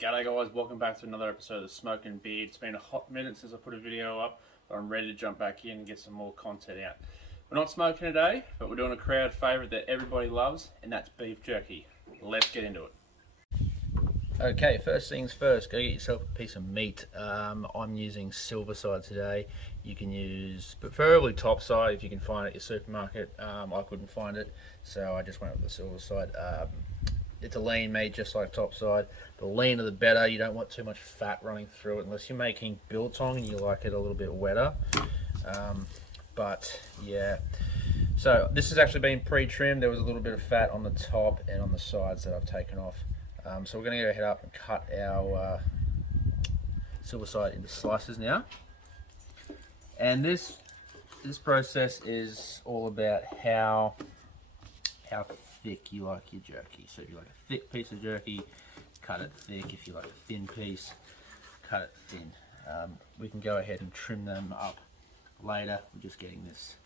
G'day guys, welcome back to another episode of the Smoking Beard. It's been a hot minute since I put a video up, but I'm ready to jump back in and get some more content out. We're not smoking today, but we're doing a crowd favourite that everybody loves, and that's beef jerky. Let's get into it. Okay, first things first, go get yourself a piece of meat. I'm using silver side today. You can use preferably top side if you can find it at your supermarket. I couldn't find it, so I just went with the silver side. It's a lean meat, just like top side. The leaner the better. You don't want too much fat running through it unless you're making biltong and you like it a little bit wetter. But yeah, so this has actually been pre-trimmed. There was a little bit of fat on the top and on the sides that I've taken off. So we're going to go ahead up and cut our silver side into slices now. And this process is all about how thick you like your jerky. So if you like a thick piece of jerky, cut it thick. If you like a thin piece, cut it thin. We can go ahead and trim them up later. We're just getting this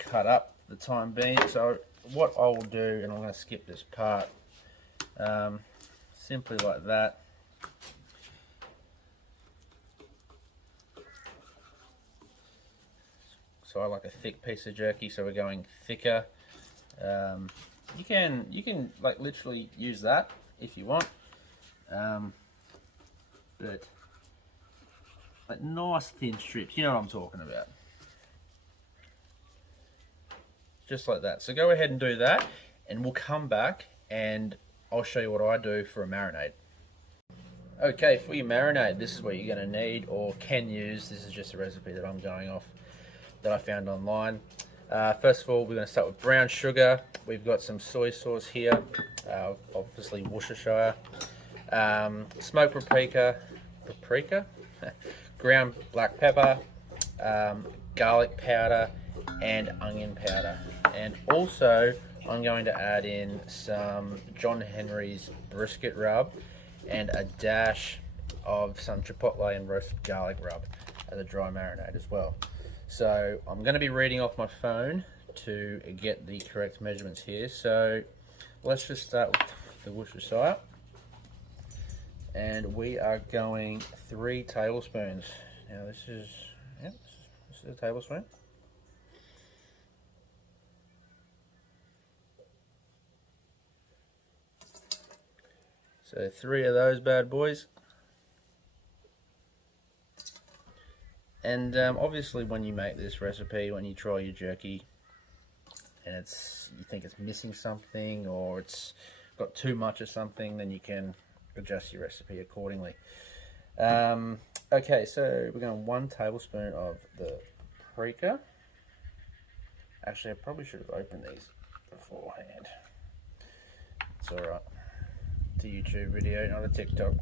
cut up for the time being. So what I will do, and I'm going to skip this part, simply like that. So I like a thick piece of jerky, so we're going thicker. You can like literally use that if you want, but like nice thin strips. You know what I'm talking about. Just like that. So go ahead and do that, and we'll come back and I'll show you what I do for a marinade. Okay, for your marinade, this is what you're going to need or can use. This is just a recipe that I'm going off, that I found online. First of all, we're going to start with brown sugar. We've got some soy sauce here, obviously Worcestershire, smoked paprika, ground black pepper, garlic powder, and onion powder. And also, I'm going to add in some John Henry's brisket rub and a dash of some chipotle and roasted garlic rub as a dry marinade as well. So I'm going to be reading off my phone to get the correct measurements here. So let's just start with the Worcestershire. And we are going 3 tablespoons. Now this is a tablespoon. So 3 of those bad boys. And obviously when you make this recipe, when you try your jerky and you think it's missing something or it's got too much of something, then you can adjust your recipe accordingly. Okay, so we're going 1 tablespoon of the paprika. Actually, I probably should have opened these beforehand. It's alright. It's a YouTube video, not a TikTok.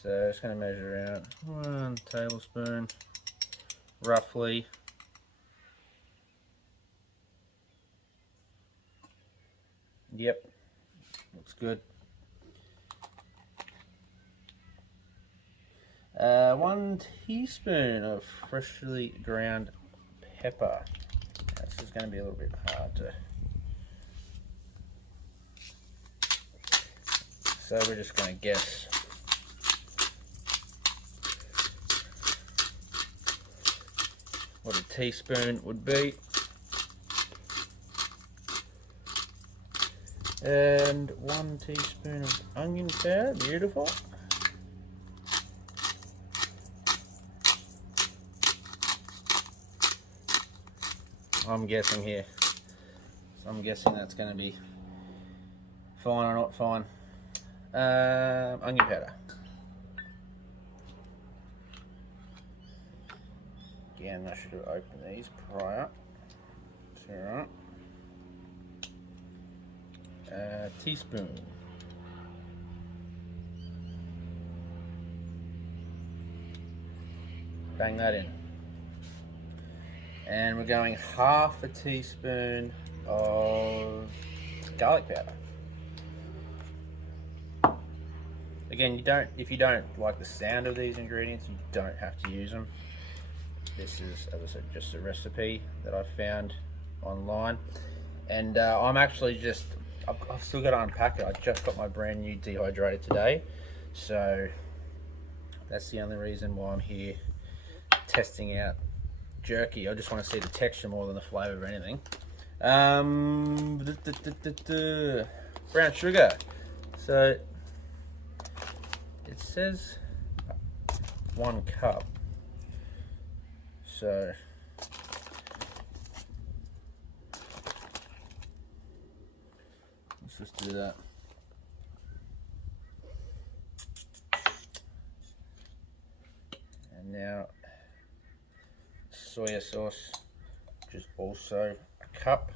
So it's going to measure out 1 tablespoon, roughly. Yep, looks good. 1 teaspoon of freshly ground pepper. This is going to be a little bit hard to... So we're just going to guess. What a teaspoon would be. And 1 teaspoon of onion powder, beautiful. I'm guessing here. So I'm guessing that's going to be fine or not fine. Onion powder. Again, I should have opened these prior. Alright. Teaspoon. Bang that in. And we're going 1/2 teaspoon of garlic powder. Again, if you don't like the sound of these ingredients, you don't have to use them. This is, as I said, just a recipe that I found online. And I'm actually just, I've still got to unpack it. I just got my brand new dehydrator today. So that's the only reason why I'm here testing out jerky. I just want to see the texture more than the flavour or anything. Brown sugar. So it says 1 cup. So let's just do that. And now soya sauce, which is also a cup.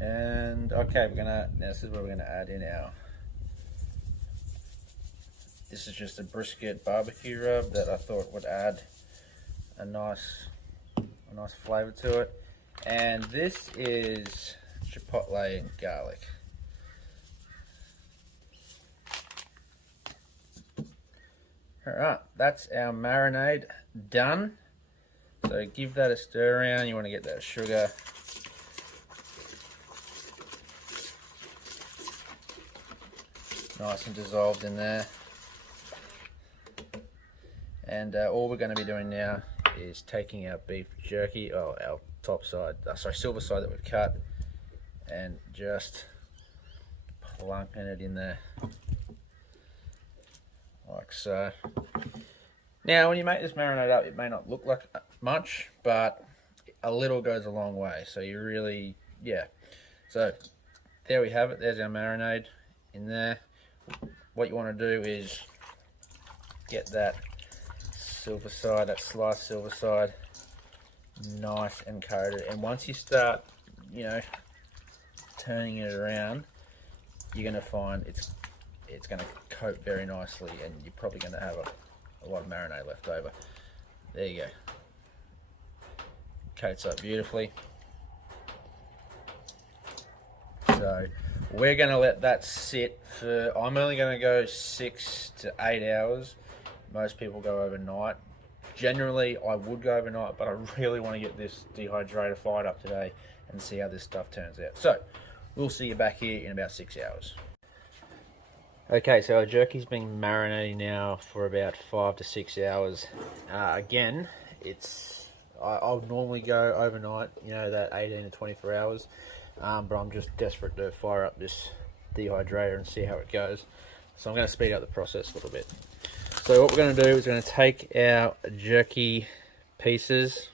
And okay, now this is what we're gonna add in our. This is just a brisket barbecue rub that I thought would add a nice flavour to it. And this is chipotle and garlic. Alright, that's our marinade done. So give that a stir around. You want to get that sugar nice and dissolved in there. And all we're going to be doing now is taking our beef jerky, our top side, silver side that we've cut, and just plunking it in there like so. Now when you make this marinade up, it may not look like much, but a little goes a long way. So you really, yeah. So there we have it. There's our marinade in there. What you want to do is get that silver side, that sliced silver side, nice and coated. And once you start, you know, turning it around, you're going to find it's going to coat very nicely, and you're probably going to have a lot of marinade left over. There you go. Coats up beautifully. So we're going to let that sit for, I'm only going to go 6 to 8 hours. Most people go overnight. Generally, I would go overnight, but I really want to get this dehydrator fired up today and see how this stuff turns out. So we'll see you back here in about 6 hours. Okay, so our jerky's been marinating now for about 5 to 6 hours. Again, I'll normally go overnight, you know, that 18 to 24 hours. But I'm just desperate to fire up this dehydrator and see how it goes. So I'm going to speed up the process a little bit. So what we're going to do is we're going to take our jerky pieces,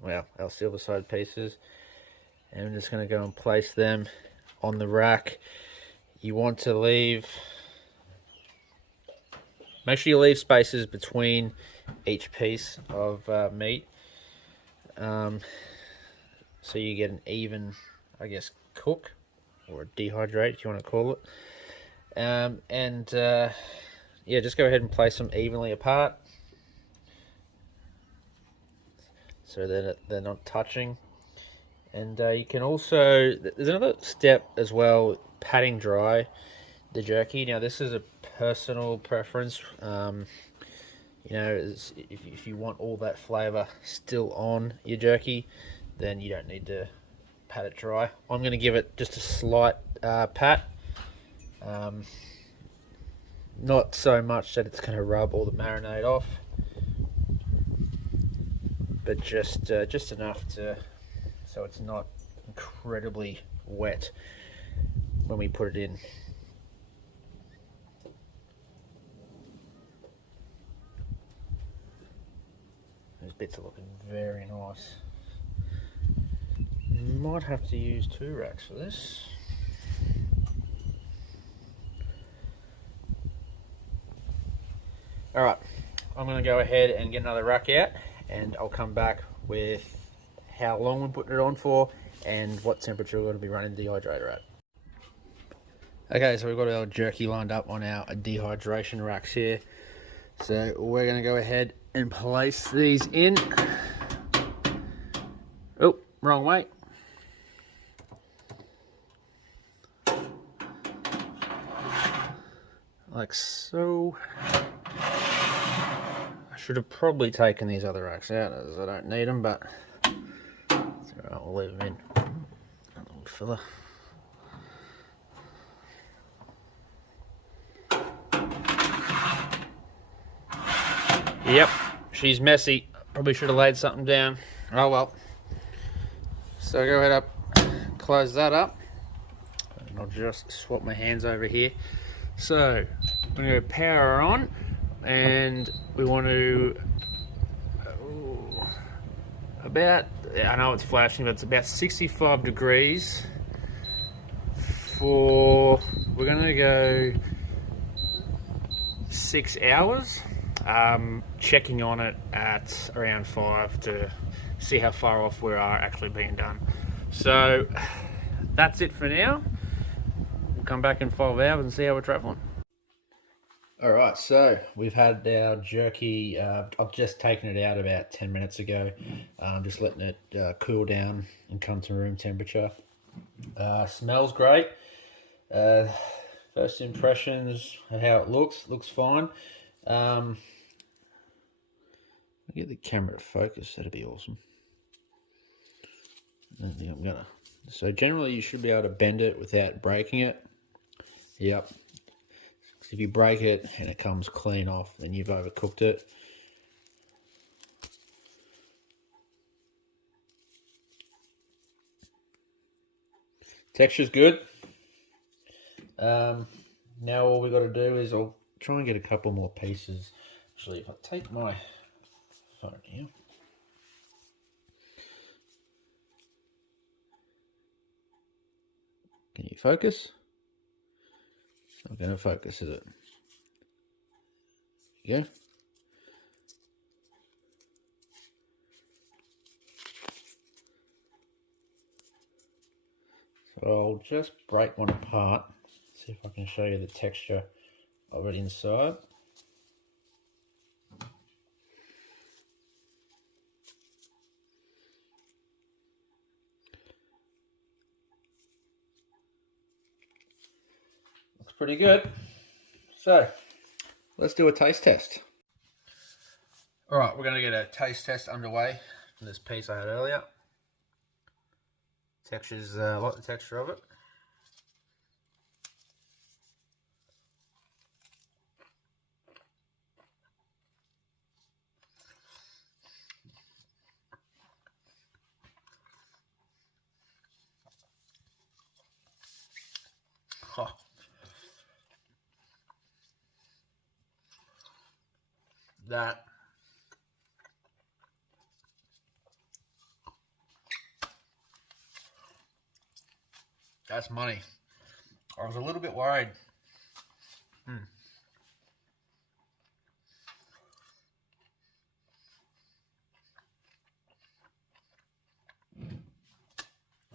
well, our silver side pieces, and I'm just going to go and place them on the rack. You want to make sure you leave spaces between each piece of meat, so you get an even, I guess, cook, or dehydrate if you want to call it. Yeah, just go ahead and place them evenly apart so that they're not touching. And you can also, there's another step as well, patting dry the jerky. Now this is a personal preference. You know, if you want all that flavour still on your jerky, then you don't need to pat it dry. I'm going to give it just a slight pat. Not so much that it's going to rub all the marinade off, but just enough so it's not incredibly wet when we put it in. Those bits are looking very nice. Might have to use 2 racks for this. Alright, I'm going to go ahead and get another rack out, and I'll come back with how long we're putting it on for and what temperature we're going to be running the dehydrator at. Okay, so we've got our jerky lined up on our dehydration racks here. So we're going to go ahead and place these in. Oh, wrong way. like so. I should have probably taken these other racks out as I don't need them, but it's alright, we'll leave them in. That little fella. Yep, she's messy. Probably should have laid something down. Oh well. So go ahead up, close that up, and I'll just swap my hands over here. So I'm going to power her on, and we want to about, I know it's flashing, but it's about 65 degrees for, we're going to go 6 hours. Checking on it at around 5 to see how far off we are actually being done. So that's it for now. We'll come back in 5 hours and see how we're traveling. Alright, so we've had our jerky. I've just taken it out about 10 minutes ago. Just letting it cool down and come to room temperature. Smells great. First impressions of how it looks fine. Get the camera to focus, that'd be awesome. I don't think I'm gonna. So generally you should be able to bend it without breaking it. Yep. If you break it and it comes clean off, then you've overcooked it. Texture's good. Now all we've got to do is I'll try and get a couple more pieces. Actually, if I take my phone here. Can you focus? It's not going to focus, is it? There you go. So I'll just break one apart. See if I can show you the texture of it inside. Looks pretty good. So let's do a taste test. All right, we're going to get a taste test underway from this piece I had earlier. Texture's, I like the texture of it. Oh. That's money. I was a little bit worried.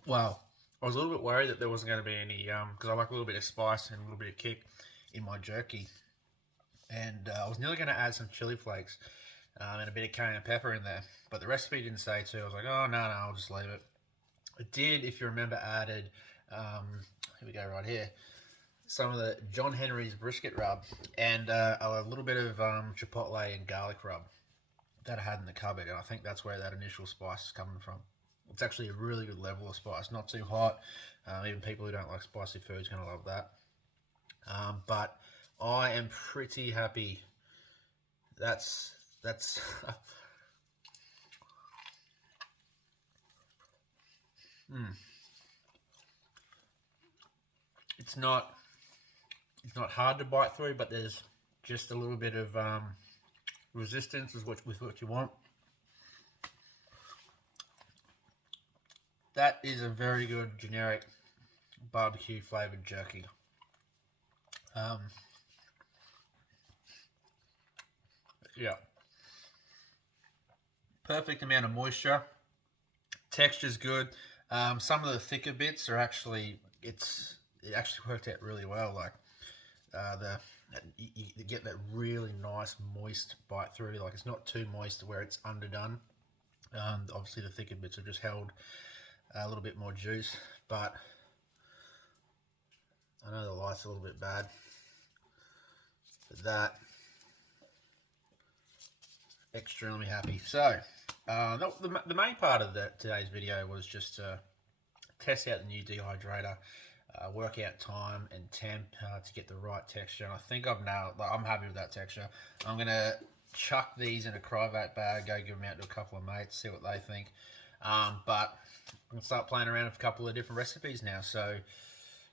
Wow. I was a little bit worried that there wasn't going to be any, because I like a little bit of spice and a little bit of kick in my jerky. And I was nearly going to add some chili flakes and a bit of cayenne pepper in there. But the recipe didn't say to. I was like, oh, no, I'll just leave it. It did, if you remember, added, here we go right here, some of the John Henry's brisket rub and a little bit of chipotle and garlic rub that I had in the cupboard. And I think that's where that initial spice is coming from. It's actually a really good level of spice, not too hot. Even people who don't like spicy food is going to love that. But I am pretty happy. That's It's not hard to bite through, but there's just a little bit of resistance with what you want. That is a very good generic barbecue flavored jerky. Yeah. Perfect amount of moisture. Texture's good. Some of the thicker bits are actually, it actually worked out really well. Like you get that really nice moist bite through. Like it's not too moist where it's underdone. Obviously the thicker bits are just held a little bit more juice, but I know the light's a little bit bad. that. Extremely happy. So, the main part of today's video was just to test out the new dehydrator, work out time and temp to get the right texture. And I think I've nailed. I'm happy with that texture. I'm gonna chuck these in a cryovac bag, go give them out to a couple of mates, see what they think. But I'm gonna start playing around with a couple of different recipes now. So,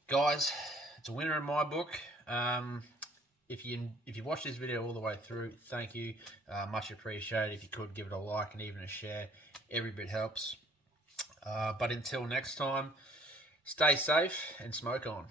guys, it's a winner in my book. If you watched this video all the way through, thank you. Much appreciated. If you could, give it a like and even a share. Every bit helps. But until next time, stay safe and smoke on.